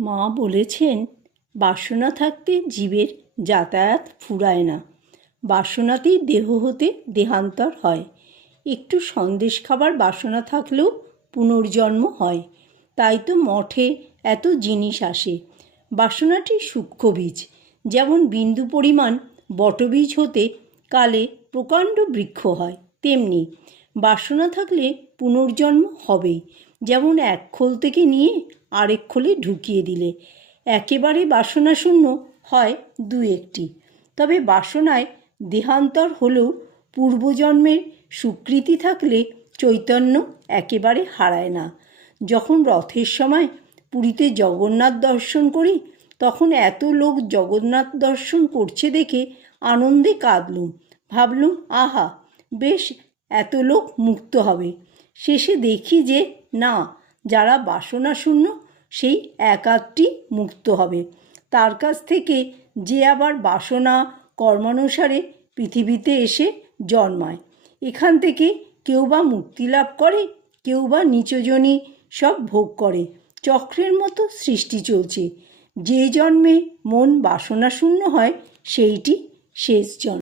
মা বলেছেন, বাসনা থাকতে জীবের যাতায়াত ফুরায় না। বাসনাতেই দেহ হতে দেহান্তর হয়। একটু সন্দেশ খাবার বাসনা থাকলেও পুনর্জন্ম হয়। তাই তো মঠে এত জিনিস আসে। বাসনাটি সূক্ষ্ম বীজ, যেমন বিন্দু পরিমাণ বটবীজ হতে কালে প্রকাণ্ড বৃক্ষ হয়, তেমনি বাসনা থাকলে পুনর্জন্ম হবেই। যেমন এক খোল থেকে নিয়ে আরেক খোলে ঢুকিয়ে দিলে একেবারে বাসনাশূন্য হয় দু একটি। তবে বাসনায় দেহান্তর হলেও পূর্বজন্মের স্বীকৃতি থাকলে চৈতন্য একেবারে হারায় না। যখন রথের সময় পুরীতে জগন্নাথ দর্শন করি, তখন এত লোক জগন্নাথ দর্শন করছে দেখে আনন্দে কাঁদলুম। ভাবলুম, আহা, বেশ, এত লোক মুক্ত হবে। শেষে দেখি যে না, যারা বাসনাশূন্য সেই এক আধটি মুক্ত হবে। তার কাছ থেকে যে আবার বাসনা কর্মানুসারে পৃথিবীতে এসে জন্মায়। এখান থেকে কেউ বা মুক্তি লাভ করে, কেউ বা নিচজনই সব ভোগ করে। চক্রের মতো সৃষ্টি চলছে। যে জন্মে মন বাসনাশূন্য হয় সেইটি শেষ জন্ম।